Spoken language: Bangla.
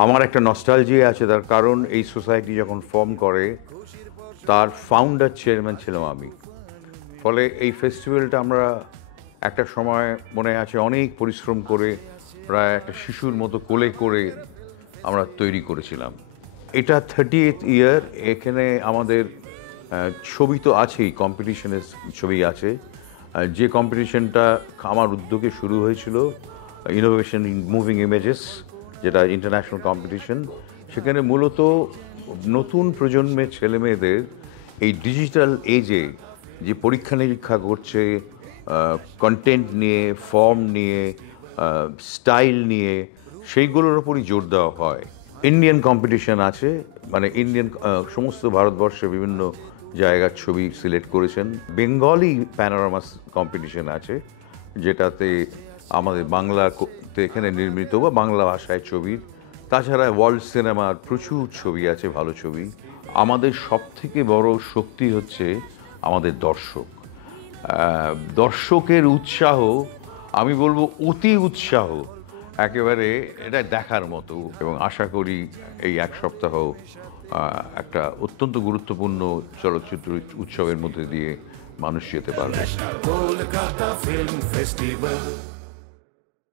আমার একটা নস্টালজিয়া আছে, তার কারণ এই সোসাইটি যখন ফর্ম করে তার ফাউন্ডার চেয়ারম্যান ছিলাম আমি। ফলে এই ফেস্টিভ্যালটা আমরা একটা সময় মনে আছে অনেক পরিশ্রম করে প্রায় একটা শিশুর মতো কোলে করে আমরা তৈরি করেছিলাম। এটা 30th ইয়ার। এখানে আমাদের ছবি তো আছেই, কম্পিটিশনের ছবি আছে। যে কম্পিটিশনটা আমার উদ্যোগে শুরু হয়েছিল, ইনোভেশন ইন মুভিং ইমেজেস, যেটা ইন্টারন্যাশনাল কম্পিটিশন, সেখানে মূলত নতুন প্রজন্মের ছেলেমেয়েদের এই ডিজিটাল এজে যে পরীক্ষা নিরীক্ষা করছে কন্টেন্ট নিয়ে, ফর্ম নিয়ে, স্টাইল নিয়ে, সেইগুলোর ওপরই জোর দেওয়া হয়। ইন্ডিয়ান কম্পিটিশন আছে, মানে ইন্ডিয়ান সমস্ত ভারতবর্ষে বিভিন্ন জায়গার ছবি সিলেক্ট করেছেন। বেঙ্গলি প্যানোরামা কম্পিটিশন আছে, যেটাতে আমাদের বাংলাতে এখানে নির্মিত বা বাংলা ভাষায় ছবির, তাছাড়া ওয়ার্ল্ড সিনেমার প্রচুর ছবি আছে, ভালো ছবি। আমাদের সবথেকে বড় শক্তি হচ্ছে আমাদের দর্শক। দর্শকের উৎসাহ, আমি বলবো অতি উৎসাহ, একেবারে এটা দেখার মতো। এবং আশা করি এই এক সপ্তাহ একটা অত্যন্ত গুরুত্বপূর্ণ চলচ্চিত্র উৎসবের মধ্যে দিয়ে মানুষ যেতে পারবে। Kolkata film festival.